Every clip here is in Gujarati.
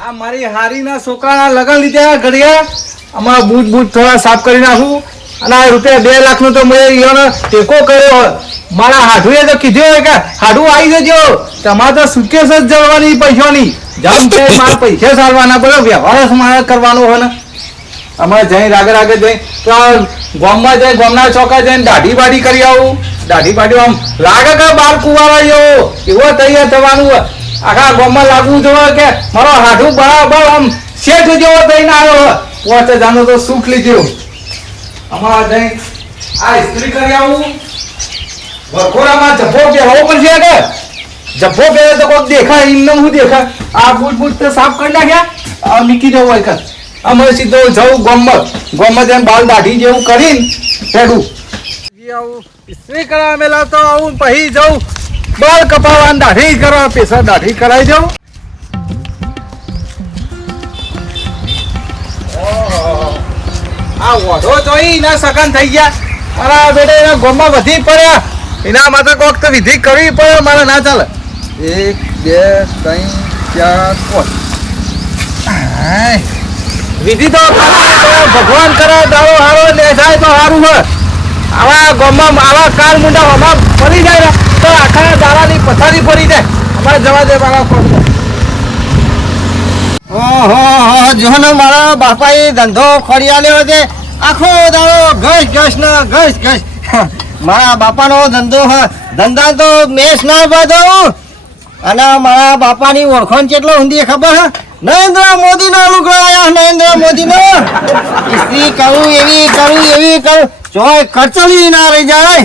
આ મારી હારીના છોકરાના લગન લીધા ઘડિયા આમાં બૂટ થોડા સાફ કરી નાખું અને આ રૂપિયા 2 લાખનો તો મેં ઈયોનો ટેકો કર્યો. મારા હાડુએ તો કીધું હોય કે હાડું આવી જજો, તમારે તો સુકેસ જ જવાની પૈસાની જામ છે. મારા પૈસા સારવાના બોલો, વ્યવહાર મારે કરવાનો હોય ને. અમારે જઈ રાગે જઈ તો ગામમાં જઈ ગામના ચોકા જઈને દાઢી બાઢી કરી આવું. દાઢી બાઢી આમ લાગે કે બાર કુવારા એવો તૈયાર થવાનું. આખા ગામમાં લાગવું જોઈએ કે મારો હાડું બરાબર આમ શેઠ જેવો થઈને આવ્યો. પોતે જાણો તો સુખ લીધું. અમારે જઈ આ ઇસ્ત્રી કરી આવું. વરખોડામાં જબ્બો પહેરવો પડશે કે જબ્બો પહેરે તો કોઈ દેખાય એમને હું દેખાય. આ બૂટ તો સાફ કરી નાખ્યા, નીકળી જવું હોય કર. અમે સીધો જવું ગામમાં જઈને બાલ દાઢી જેવું કરીને પેડું આવું ઇસ્ત્રી કરવા મેલા તો આવું પછી જવું બાલ કપાવા દાઢી કરવા પૈસા દાઢી કરાવી દઉં. આ ઓઢો જોઈ ના સગન થઈ ગયા. મારા બેટા એના ગામમાં વધી પડ્યા, એના માટે કોઈક તો વિધિ કરવી પડે. મારે ના ચાલે. 1 2 3 4 5 વિધિ તો ભગવાન કરે. દાડો હારો લે જાય તો સારું હોય. આવા ગામમાં આવા કાળ મુંડા હમણાં ફરી જાય તો આખા દાડાની પથારી ફરી જાય. અમારે જવા દે મારા ઓહો જો ને મારા બાપાએ ધંધો ખોડિયાલ્યો છે. આખો દાડો ઘસ. મારા બાપાનો ધંધો ધંધા તો મેસ ના બધું. અને મારા બાપાની ઓળખાણ કેટલો ઊંધી ખબર હે? નરેન્દ્ર મોદી નો લુગડો આવ્યા. નરેન્દ્ર મોદી નો ઇસ્ત્રી કરું એવી કરું જોય કરચલી ના રહી જાય.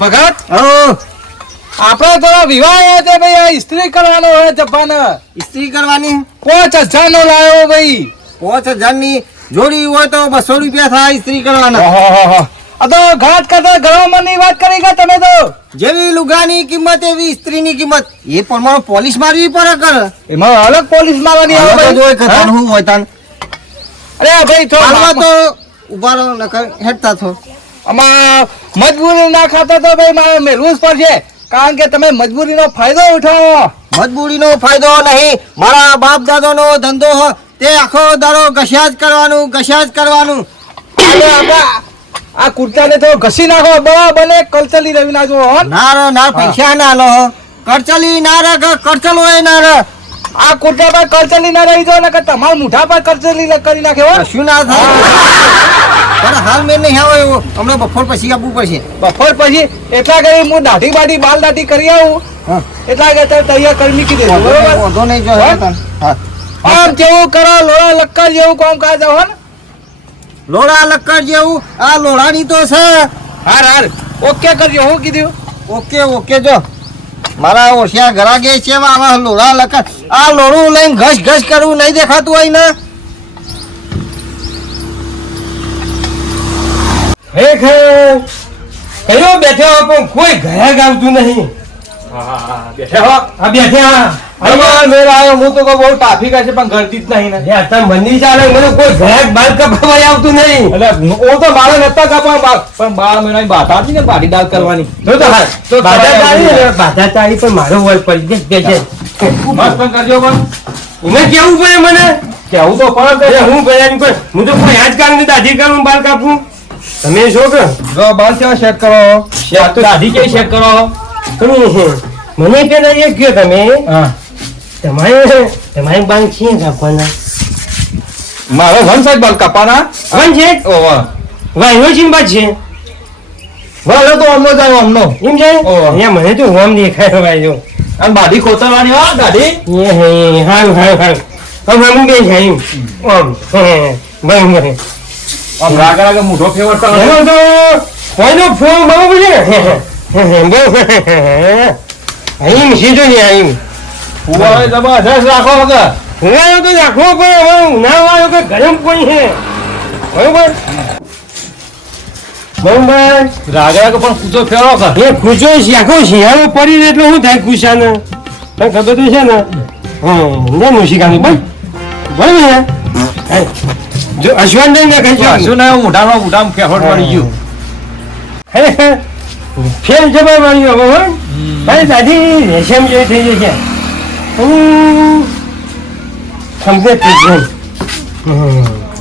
ભગત આપણે તો વિવાહ છે ભાઈ. ઇસ્ત્રી કરવાનો હોય જબ્બાને. ઇસ્ત્રી કરવાની 5000 નો લાવ્યો ભાઈ. 5000 ની જોડી હોય તો 200 રૂપિયા થાય ઇસ્ત્રી કરવાના. આ તો ઘાટ કરતા ગળામાં ની વાત કરી ગયા તમે તો. જેવી લુગાની કિંમત એવી ઇસ્ત્રીની કિંમત. એ પ્રમાણે પોલિશ મારવી પડે કર. એમાં અલગ પોલિશ મારવાની આવે જોય ખતન હું હોય તાન. અરે ભાઈ તો ઉભા રહો નકર હેડતા થો. આમાં મજબૂરી ના ખાતા તો ભાઈ મારે મેળવું જ પડશે. કારણ કે તમે મજબૂરીનો ફાયદો ઉઠાવો. મજબૂરીનો ફાયદો નહીં. મારા બાપ દાદાનો ધંધો તે આખો દાડો ઘસ્યા જ કરવાનું. આ કુર્તાને તો ઘસી નાખો બરાબર ને કલચલી રવી નાખો. ના પૈસા ના લો. કરચલી ના રે કરચલો એ ના રે. આ કુર્તા પર કરચલી ના રહી જાવ ને કે તમારા મુઠા પર કરચલી કરી નાખે. શું ના થાય હાલ મેં નહીં આવે એવું. હમણાં બપોર પછી આપવું પડશે. બપોર પછી એટલા કરી હું દાઢી બાઢી બાલ દાઢી કરી આવું. એટલા કે તૈયાર કરી મૂકી દે. વાંધો નહીં જો આમ જેવું કરો લોડા લક્કર જેવું કામ કાજ હો ને. લોડા લક્કર જેવું આ લોડાની તો છે. હાર ઓકે કરજો. હું કીધું ઓકે જો મારા ઓછિયા ઘરાગે છે આવા લોડા લક્કર. આ લોડું લઈને ઘસ કરવું નહીં દેખાતું હોય ને. કયો બેઠા પણ કોઈ ઘરે આવતું નહીં. હું તો બહુ ટ્રાફિક હશે પણ ઘરથી જ નહીં ને. મંદિર ચાલે મને કોઈ ઘરે બાલ કપાવા આવતું નહીં. એટલે હું તો બાળ નતા કાપવા પણ 12 મહિનાની બાધા હતી ને બાડી દાળ કરવાની. બાધા ચાલી પણ મારો વળ પડી જાય. મસ્ત પણ કરજો પણ એને કેવું પડે મને. કેવું તો પડે. હું બધા હું તો કોઈ આજ કામ દાઢી કરું બાલ કાપું. તમે શું કરો બાલ કેવા સેટ કરો? દાઢી કેવી સેટ કરો? મને કે એ કયો તમે તમારે બાલ છે કાપવાના? મારો વન સાઈડ બાલ કાપવાના. વન છે વાયનો ચિંબા છે. વાલો તો અમનો જાય અમનો એમ છે. મને તો હોમ દેખાય વાયનો. અને બાડી કોતરવાની હો દાઢી. હારું હવે હું બે જાય એમ બરાબર. આમ રાગે મોઢો ફેવરતા એનો તો કોઈનો ફોન બરાબર છે. અહીં સીધો ને અહીં જબરદસ્ત રાખો વગર. હું તો રાખવો પડે. ઉનાળો આવ્યો કે ગરમ કોઈ છે બરોબર. રાગે પણ કૂચો ફેરવો કર. એ ખુશો આખો શિયાળો પડી એટલે શું થાય ખુશાને તને ખબર તો છે ને. હા મુશિકાની બરાબર ને. જો અશ્વન ને કહી શું ને મોઢામાં ફેફડ પડી ગયું. ફેર જબર વાળી હવે ભાઈ દાદી રેશમ જેવી થઈ જશે. કમ્પ્લીટ થઈ ગયું.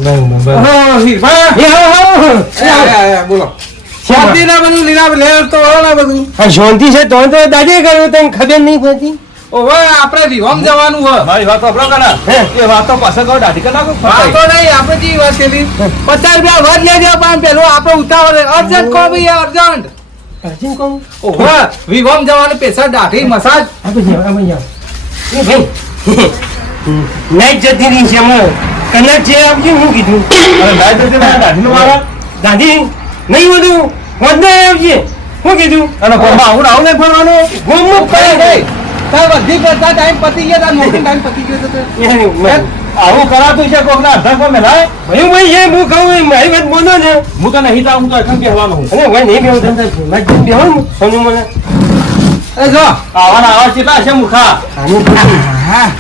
બરાબર. હા, હીરભા. એ બોલો શાંતિ ના બધું લીલા લેર તો હોય ને બધું. શાંતિ છે તો દાદે કર્યું તને ખબર નહીં પડતી. ઓવે આપણે વિહોમ જવાનું હોય. મારી વાત સાંભળો કાના. હે? એ વાતો પાછળ કહો, દાઢી કરી નાખો. વાતો નહીં, આપણે જે વાત કરી 50 રૂપિયા વધ લેજો પણ પેલું આપણે ઉતાવળ અર્જન્ટ કહો ભાઈ અર્જન્ટ. અર્જુન કહું ઓવે વિહોમ જવાનું પૈસા દાઢી મસાજ. એ ભાઈ નાઈટ જતી રહી છે હમણાં કલાક છે આપજો હું કીધું અરે લાઈટ જતી મારા દાઢીનો મારા. દાદી નહીં બધું વધુ આવજે શું કીધું અને ઘરમાં આવું નહીં ફરવાનું. ગોમુખ કઈ કરે નહીં. તાર બધી કરતા ટાઈમ પતી ગયા, તાર નોકરી ટાઈમ પતી ગયો તો તે. આવું કરાતું છે કોકના અડધા કોમ મેલાય. ભાઈ ભાઈ છે હું કહું એ મારી વાત બોલો ને હું તો નહીં જાઉં, હું તો એકદમ કહેવાનો હું. અને ભાઈ નહીં બેવું ધંધા બેહો સોનું મને અરે જો આવાના આવા કેટલા છે મૂર્ખા.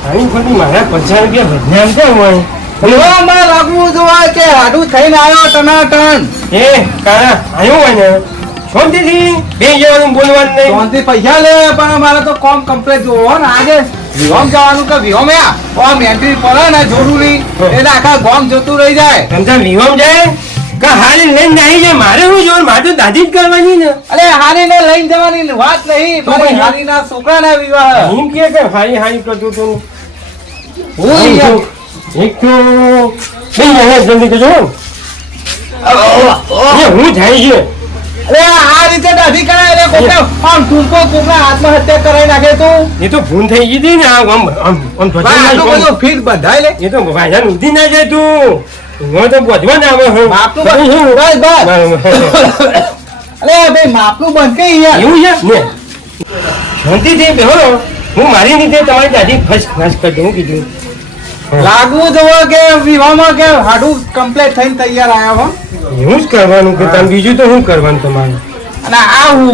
આની ખોટી મારા 50 રૂપિયા બદનામ કેમ હોય જોવામાં લાગવું જોવાય કે હાડું થઈને આવ્યો ટનાટન. એ કાના આવ્યો હોય ને શાંતિથી બે જવાનું બોલવાનું નહીં શાંતિ પૈસા લે પણ મારે તો કોમ કમ્પ્લીટ જોવો ને આજે વિહોમ જવાનું કે વિહોમ ઓમ એન્ટ્રી પડે ને જરૂરી એટલે આખા ગોમ જતું રહી જાય. તમતા વિહોમ જાય કે હાલ લઈને આવી જાય મારે શું જોવાનું મારે તો દાદી જ કરવાની ને અરે હારીને લઈને જવાની વાત નહીં, તો મારી ભાઈ હારીના છોકરાના વિવાહ. એમ કે હારી હારી કરતું તું હું યાર. એક તો નહીં જાય જલ્દી તો જો હું થાય છે અરે આ રીતે દાઢી કરાય એટલે કોકને આમ ટૂંકો કોકના આત્મહત્યા કરાવી નાખે તું. એ તો ભૂલ થઈ ગઈ હતી ને આમ આમ આમ ભાઈ આટલું બધું ફીટ બંધાય લે. એ તો ભાઈજાન ઉધી ના જાય તું હું તો બધવા ના આવે હું માપનું બંધ. બસ બસ. અરે ભાઈ માપનું બંધ કઈ યાર. એવું છે ને શાંતિથી બેહો હું મારી રીતે તમારી દાદી ફર્સ્ટ ક્લાસ કરી દઉં કીધું લાગવું જોવો કે વિવાહમાં કે હાડું કમ્પ્લીટ થઈને તૈયાર આવ્યા હો. એવું જ કરવાનું કે તમે બીજું તો શું કરવાનું તમારે અને આ હું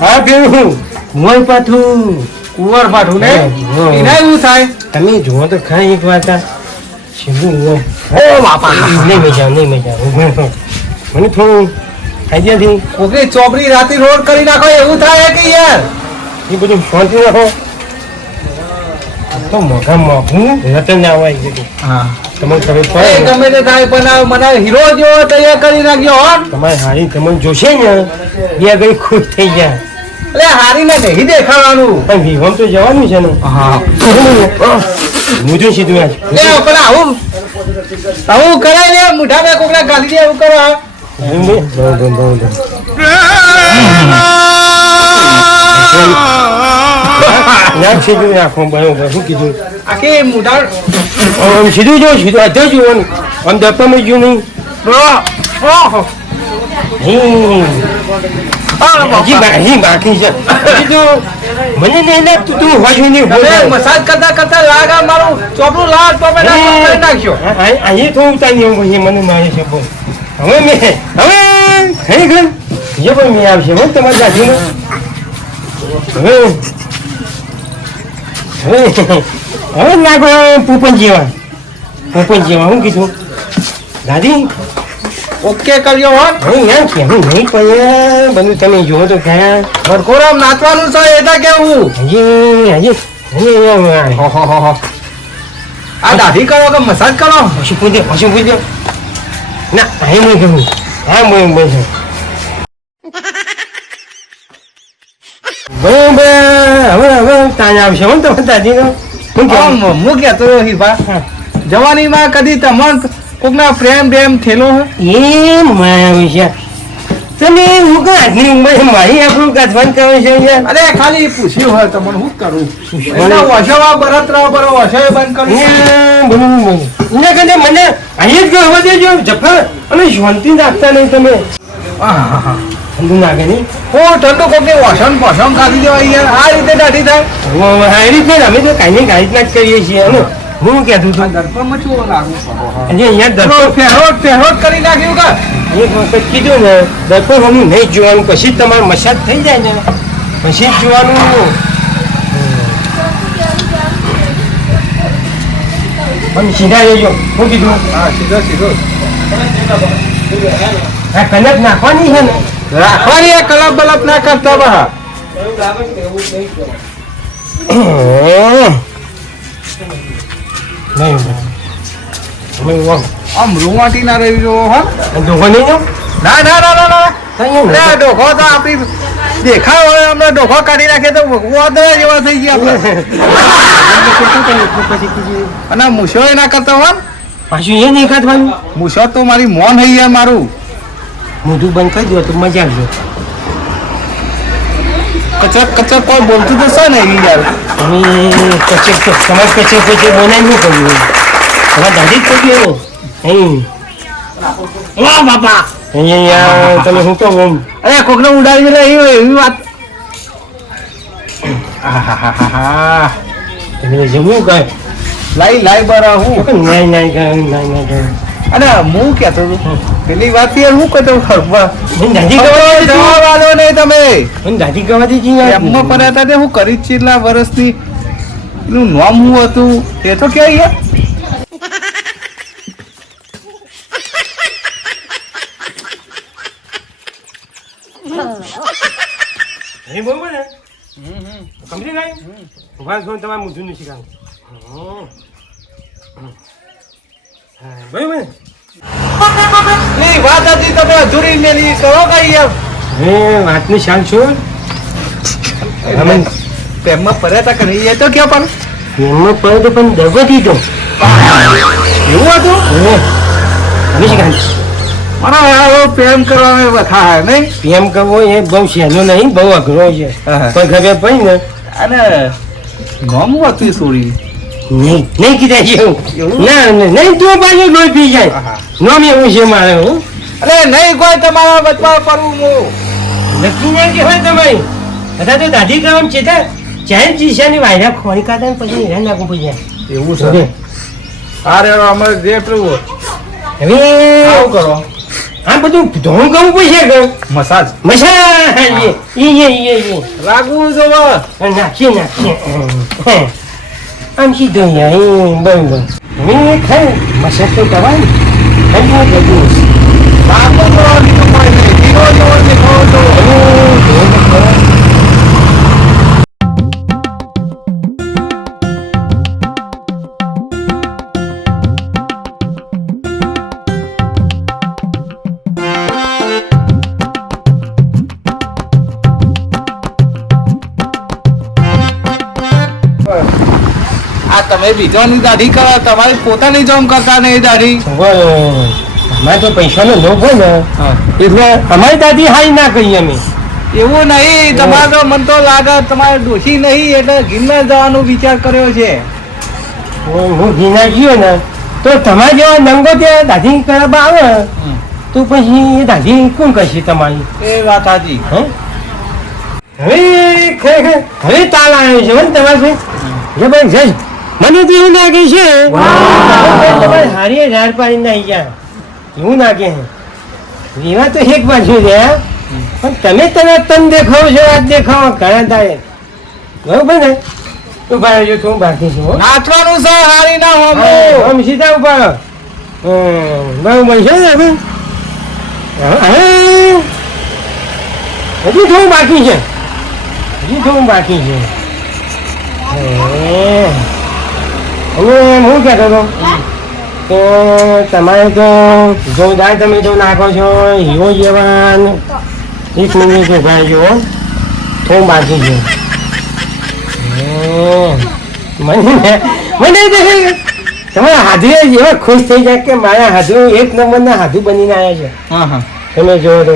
હા પેલું મોય પાથું કુંવર પાઠું ને હા. એને એવું થાય. તમે જુઓ તો ખરા એક વાત આ શીખવું હોય ઓ બાપા નહીં મજા નહીં મજા મને થોડું આઈડિયાથી કોકની ચોપડી રાતે રોડ કરી નાખો એવું થાય કે યાર. એ બધું શાંતિ રાખો તો મોઘા મોઘું રતન ના હોય છે હા તમને ખબર એ પડે ને? ગમે તે થાય પણ આ મને હીરો જેવો તૈયાર કરી નાખ્યો હો. તમારી હારી તમને જોશે ને બે ગઈ ખુશ થઈ ગયા એટલે હારીને નહીં દેખાવાનું. પણ વિહોમ તો જવાનું છે ને હા હું જો સીધું આજ લે પણ આવું કરાય ને મુઠા બે કોકને ગાલી દે એવું કરો હા. સીધું રાખો બરોબર શું કીધું આખી મુઠા આમ સીધું જો સીધું અધર જોવાનું આમ દપામાં ગયું નહીં હજી બાકી છે હજી તો મને નહીં લાગતું તું હજુ નહીં તમે મસાજ કરતા કરતા લાગા મારું ચોપડું લાગ તો મેં કરી નાખ્યો. અહીં થોડું ઉતારી એવું પછી મને મારે છે બોલ હવે મેં હવે ખરેખર જે પણ મેં આવશે હો તમારી દાદીમાં હવે હવે હવે લાગો પૂપન જેવા શું કીધું દાદી ઓકે કર્યો હો. હું એમ કે હું નહીં પડે બધું તમે જુઓ તો કયા વરઘોડામાં નાચવાનું છે એટલે કેવું. હજી આ દાઢી કરો કે મસાજ કરો. પછી પૂછે ના અહીં નહીં કહું હા હું બસ બરોબર હવે તાજ આવશે હો તમે દાદીનો શું આમ કહેવું? હું કહેતો હિરભા જવાનીમાં કદી તમને કોકના પ્રેમ થેલો હે? એમ માયા છે તમે હું કહું આજની ઉંમરે મારી આપણું કાઢવાનું કરે છે યાર અરે ખાલી પૂછ્યું હોય તો મને શું કરું. પૂછ્યું એટલે હોય. વસવા બરતરા બરો વસવે બંધ કર્યું. એના કરતા મને અહીં જ ગયો દેજો જફર અને શાંતિ રાખતા નહીં તમે આહાહા. ઠંડુ નાખે નહીં હું ઠંડુ કોકની વસન પસન કાઢી દેવાય યાર. આ રીતે દાઢી થાય. આ રીતે અમે તો કાંઈ ને કાંઈ જ કરીએ છીએ અને હું કહેતું આ હતું દર્પણમાં શું લાગુ પડો હા. આજે અહીંયા પેલો દર્પણ ફેરોટ કરી નાખ્યું કે એક વખત કીધું ને દર્પણ હું નહીં જોવાનું પછી જ તમારે મસાજ થઈ જાય ને પછી જ જોવાનું પણ સીધા જજો શું કીધું હા સીધો સીધો આ કનક નાખવાની છે ને રાખવાની આ કલપ બલપ ના કરતા બા. નહીં અમે આમ રૂવાટી ના રહી જો હો ધોકો નહીં જાઉં ના ના ના ના ના કઈ નહીં. અરે ડોખો તો આપણી દેખાય હોય અમને ડોખો કાઢી નાખે તો વાદળા જેવા થઈ ગયા આપણે પછી કીધું, અને મૂછો એ ના કરતો હો પાછું એ નહીં ખાધવાનું મૂછો તો મારી મોન થઈ યાર મારું મોઢું બંધ કરી દો તો મજા આવશે. કચક કચક કોઈ બોલતું તો છે ને યાર તમે કચે તમારે કચે કચે બનાવી નહીં કર્યું તમારે દાદી જ કર્યું અહીં વાહ બાપા અહીંયા તમે શું કહો આમ અરે કોકને ઉડાડી રહી હોય એવી વાત આહાહાહા. તમે જમ્યું કઈ લાઈ લાઈ બરા હું નહીં નહીં કઈ નહીં નહીં અને હું કહેતો હતો પેલી વાત યાર હું કહેતો ખબર મને દાદી કહેવા જવાબ આલો નહીં તમે મને દાદી કહેવા દીધી એમમાં પડ્યા હતા તે હું કરી જ કેટલા વર્ષની એનું નામ હું હતું એ તો કે યાર એ બરોબર ને સમજી ગઈ ઉભા છો તમારે મૂઠું નહીં શીખાવું બરોબર ને એ વાત હતી તમે અધૂરી મેલી કરો કઈ યાર એ વાતની શાન છું અમે પ્રેમમાં પડ્યા હતા કે નહીં એ તો ક્યાં પણ એમનો પડ્યો તો પણ દગો દીધો એવું હતું અમે શીખાય મારા આવો પ્રેમ કરવાનો વથા નહીં પ્રેમ કરવો એ બહુ સહેલો નહીં બહુ અઘરો છે હા. કોઈ ખબર પડી ને અને નામ હું હતું સોરી નહીં નહીં કીધા જેવું એવું? ના નહીં તું પાછું લોહી પી જાય આહા. નોમ એવું છે મારે હું અરે નહીં કોઈ તમારા બચવા પડવું હું નક્કી ના કહેવાય તમારી બધા તો દાદી કામ ચેતા ચાહે જીશાની વાયરા ખોરી કાઢે ને પછી હેરાન નાખવું પડી જાય એવું સમજે? અરે અમારે જે પ્રભુ હવે આવું કરો આ બધું ધોણ કરવું પડશે કે મસાજ મસા એ રાખવું જોવા નાખીએ આમ સીધો બરોબર હવે ખાય મસાજ તો કરાય ને બધું રાખવું કરવાની તો કોઈ નહીં હીરો જેવો દેખાવો તો આ તમે બીજાની દાઢી કરો તમારી પોતાની જોમ કરતા નહીં દાઢી અમારે તો પૈસાનો લોભ હોય ને એટલે અમારી દાદી હાઈ ના કહી અમે એવું નહીં તમારે તો મન તો લાગે તમારે ડોશી નહીં એટલે ગિરનાર જવાનો વિચાર કર્યો છે હું ઘીના ગયો ને તો તમારે જેવા નંગો ત્યાં દાદી કરવા આવે તો પછી એ દાદી કોણ કરશે તમારી એ વાત સાચી હે હવે ખરેખર હવે તાલ આવ્યો છે ને તમારે જબરજસ્ત મને તો એવું લાગે છે તમારે હારી ઝાડ પાડીને નાઈ ગયા એવું લાગે છે એવા તો એક બાજુ છે પણ તમે તન દેખાવ છો આજ દેખાવ ઘણા તારે બરોબર ને તું ભાઈ જો તું બાકી છું હો. નાચવાનું છે હારી ના હોમો આમ સીધા ઉપર બરોબર છે ને હવે હજી થોડું બાકી છે હજી થોડું બાકી છે અને હું કહેતો હતો કે તમારે તો જોરદાર તમે જો નાખો છો હીરો જેવા એક મિનિટ ઉભા જો થોડું બાકી છે મને તો તમારા હાથે એવા ખુશ થઈ જાય કે મારા હાથુ એક નંબરના હાથુ બનીને આવ્યા છે હા હા તમે જોવો તો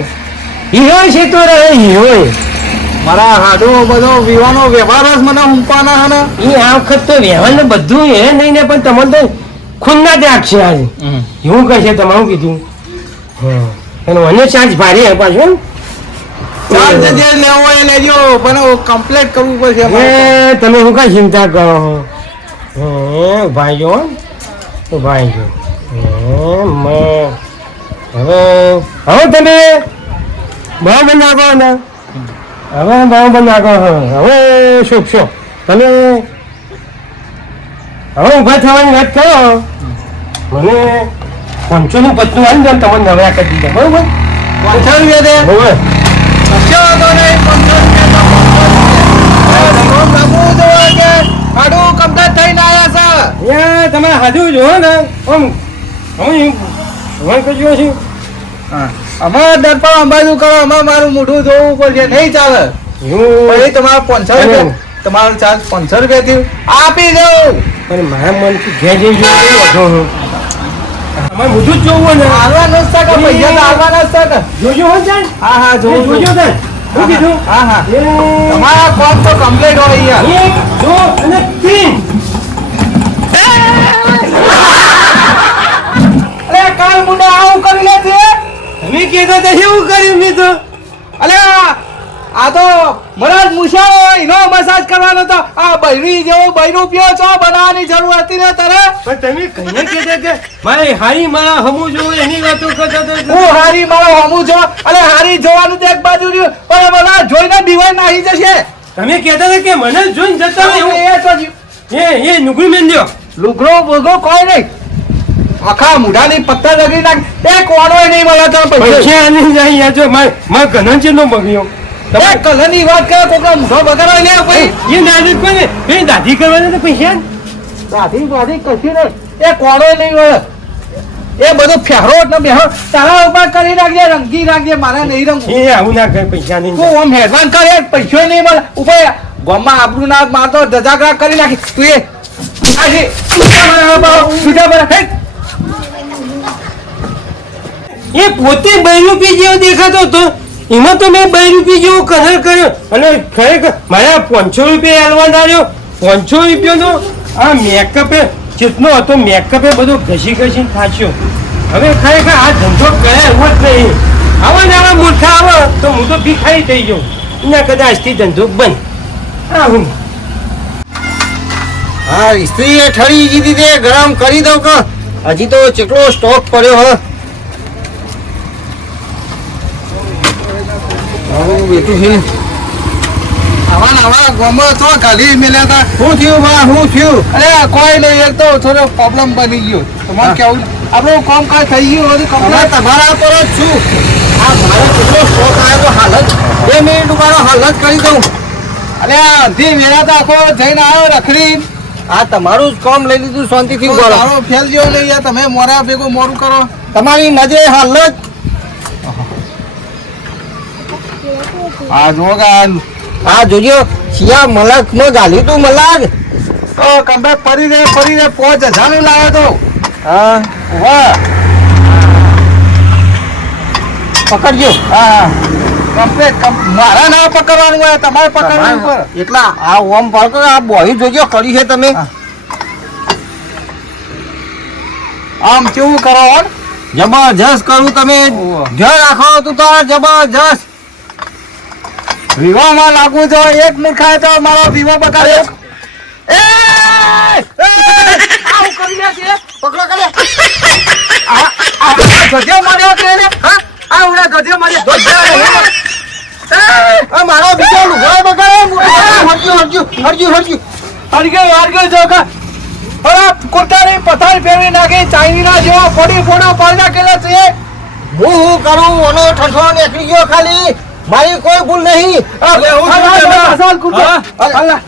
હીરો છે તો રહે હીરો મારા હાડો બધો વિવાનો વ્યવહાર જ મને ઉંપાના હે ને એ આ વખત તો વ્યવહારને બધું એ નહીં ને પણ તમને તો ખૂનના જ રાખશે આજે એવું કહેશે તમારું કીધું અને મને ચાર્જ ભારે હે પાછું ચાર્જ જે લેવો એ લેજો પણ કમ્પ્લીટ કરવું પડશે એ તમે શું કઈ ચિંતા કરો ભાઈઓ ભાઈઓ હવે તમે બરાબર નાખો ને હવે બરાબર નાખો હવે શોભશો તમે હવે ઊભા થવાની વાત કરો મને 500નું પત્તું આવી જાય તમને નવરા કરી દીધા બરોબર 500 રૂપિયા દે બરોબર કશો વાંધો નહીં 500 રૂપિયા હાડું કમ્પ્લીટ થઈને આયા છે તમારે હાજુ જો ને આમ હવે શું કરજો છે હા અમારે દર્પણ અંબાજુ કરો અમારે મારું મોઢું જોવું પડશે નહીં ચાલે પછી તમારા 500 રૂપિયા તમારો ચાર્જ 500 રૂપિયા થયું આપી દઉં પણ મારા મનથી ઘેર જઈને જોયું અમારે મોઢું જ જોવું ને આવવાના જ છે કે પૈસા તો આવવાના જ છે કે જોજો હો જાન હા હા જોઉં છું. જોજો તાન શું કીધું હા હા તમારા કોમ તો કમ્પ્લીટ હોય યાર 1 2 અને 3 અરે કાલ મુંડે આવું કરી લે છે તમે કીધું તો એવું કર્યું મેં તો અલે આ તો મરાજ મુશાળો એનો મસાજ કરવાનો તો આ બૈરી જેવો બૈરું પીઓ છો બનાવવાની જરૂર હતી ને તારે પણ તમે કહીએ કહેતા કે મારે હારી મારા હમું જોવું એની વાતો કરતા તો હું હારી મારો હમું છો અલે હારી જોવાનું તો એક બાજુ રહ્યું પણ બધા જોઈને દીવાય નાહી જશે તમે કહેતા હતા કે મને જોઈને જતા રહો એવું. એ તો જી- એ નુગરી મેં દ્યો લુગડો બોગો કોઈ નહીં આખા મુઢાની પત્તા લગી નાખ એક વાળો નહીં મળે તો પૈસા પૈસા આની જાય યાર જો માર ઘણા ચેલો બગ્યો એક કલરની વાત કરે કોકનો મુઢો બગાડો લે ભાઈ એ નાજુક કોને એ દાઢી કરવાના તો પૈસા દાઢી બાધી કશી નહીં એ કોડો નહીં મળે એ બધું ફેરો ને બેહો તારા ઉપર કરી રાખજે રંગી રાખજે મારે નહીં રંગવું એ આવું ના કરે પૈસા નહીં તું આમ હેડવાન કરે પૈસો નહીં મળે ઉપર ગોમાં આબરૂ ના મારતો ધજાગરા કરી નાખી તું એ આજી બીજા બરા હેડ એ પોતે 2 રૂપિયા જેવો દેખાતો હતો એમાં તો મેં 2 રૂપિયા જેવો કલર કર્યો અને ખરેખર મારા 500 રૂપિયા આલવાના રહ્યો 500 રૂપિયાનો આ મેકઅપ જેટલો હતો મેકઅપ બધો ઘસી ઘસીને ખાચ્યો હવે ખરેખર આ ધંધો કર્યા એવો જ નહીં આવા ને આવા મૂર્ખા આવે તો હું તો ભિખારી થઈ જાઉં એના કદાચથી ધંધો બંધ આ હું હા ઇસ્ત્રી ઠરી દીધી તે ગરમ કરી દઉં કે હજી તો કેટલો સ્ટોક પડ્યો હ આવું બેઠું છે ને. આવા ને આવા ગોમાં તો કાઢી મેલ્યા હતા શું થયું બા શું થયું અરે કોઈ નહીં એક તો થોડો પ્રોબ્લેમ બની ગયો તમારે કેવું આપણું કામ કાજ થઈ ગયું બધું હવે કમ્પ્લીટ તમારા પર જ છું આ મારે કેટલો સ્ટોક આવ્યો તો હાલ જ 2 મિનિટ મારો હાલ જ કરી દઉં અરે અંધી વેળા તો આખો જઈને આવ્યો રખડી આ તમારું જ કામ લઈ લીધું શાંતિથી બોલો તારો ફેલ જેવો નહીં યાર તમે મોરા ભેગું મોરું કરો તમારી નજરે હાલ જ આ જો આ જોજો શિયા મલક નો ગાલી તું મલાક તો કમ્પ્લીટ ફરી રે 5000 નું લાવ્યો તો હા વાહ પકડજો હા કમ્પ્લીટ મારા ના પકડવાનું હોય તમારે પકડવાનું પર એટલા આ ઓમ પાડતો આ બોહી જોજો કરી છે તમે આમ કેવું કરો હો જબરજસ્ત કરું તમે ઓહ. ધ્યાન રાખો તું તો જબરજસ્ત વિવાહમાં લાગવું જો એક મૂર્ખાય તો મારો વિવાહ બગાડે એ આવું કરી લે છે પકડો કરે આ ગધ્યો માર્યો કે એને હા આ ઉડા ગધ્યો માર્યો આ મારો બીજો લુગડો બગાડે હરજુ હરગ્યો જો કા અરે કુર્તાની પથારી ફેરવી નાખી ચાઇનીના જેવો ફોડી ફોડો પાડી નાખેલો છે હું કરું ઓનો ઠઠો નીકળી ગયો ખાલી મારી કોઈ ભૂલ નહીં મસાલ કુર્તો અલ્લા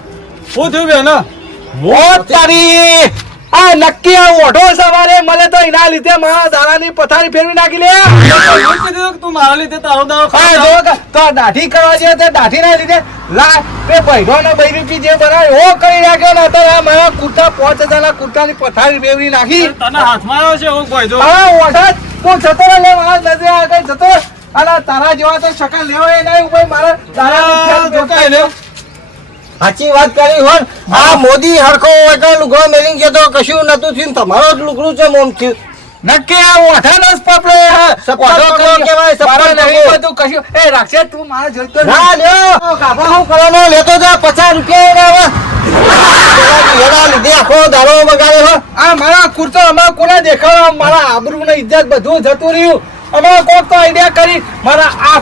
શું થયું બેન મોત તારી આ નક્કી આ ઓઢો સવારે મળે તો એના લીધે મારા દાડાની પથારી ફેરવી નાખી લે તું મારા લીધે તારો દાડો હા જો કે તો દાઢી કરવા જે તે દાઢી ના લીધે લા તે બૈરો ને બૈરીપી જે બનાવ્યો ઓ કરી નાખ્યો ને તો આ મારા કુર્તા 5000 ના કુર્તાની પથારી ફેરવી નાખી તને હાથમાં આવ્યો છે હું કોઈ જો હા ઓઢા તું જતો રે લે મારા નજરે આગળ જતો રે. અલા તારા જેવા તો શકલ લેવો એ નહીં ઉપર મારા દાડાની ફેર જોતા લે સાચી વાત કરી હોન આ મોદી હરખો વગર લુગડો મેલિંગ જતો કશું નતું થયું તમારો જ લુગડું છે મોમ થયું નક્કી આ ઓઢાનો જ પકડો સપ્પર પકડો કહેવાય, સપ્પર મારા નહીં પકડો. બધું કશું એ રાખશે તું મારા જોઈતો ના લ્યો કાપા હું કરવાનો લેતો જા 50 રૂપિયા એના લીધે આખો દાડો બગાડે હો આ મારા કુર્તો અમારા કોને દેખાડો મારા આબરૂ ને ઇજ્જત બધું જતું રહ્યું અમારા કોક તો આઈડિયા કરી મારા આ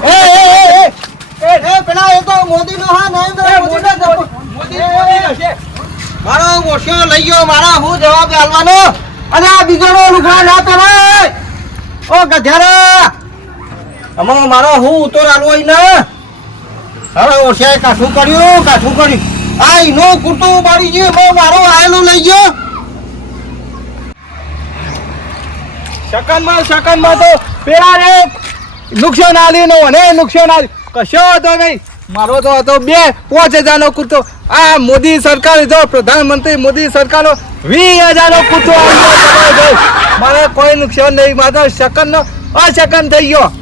એ પેલા એ તો મોદી નો હા નરેન્દ્ર મોદી નો મોદી મારો ઓછો લઈ ગયો મારા હું જવાબ આલવાનો અને આ બીજાનો લુગડા ના પહેરાય ઓ ગધેડા અમારો મારો હું ઉતર આલવો ઈ ને હવે ઓછે કાઠું કર્યું આ ઈનો કુર્તો બાળી ગયો મારો આયેલું લઈ ગયો સેકન્ડમાં તો પેલા રે નુકસાન આલ્યું ને મને નુકસાન આલ્યું કશો હતો નહીં મારો તો હતો 5,000 નો કૂતો આ મોદી સરકાર જો પ્રધાનમંત્રી મોદી સરકારનો 20,000 નો કૂતો આવ્યો મારે કોઈ નુકસાન નહીં મારો સેકન્ડ નો અસેકન્ડ થઈ ગયો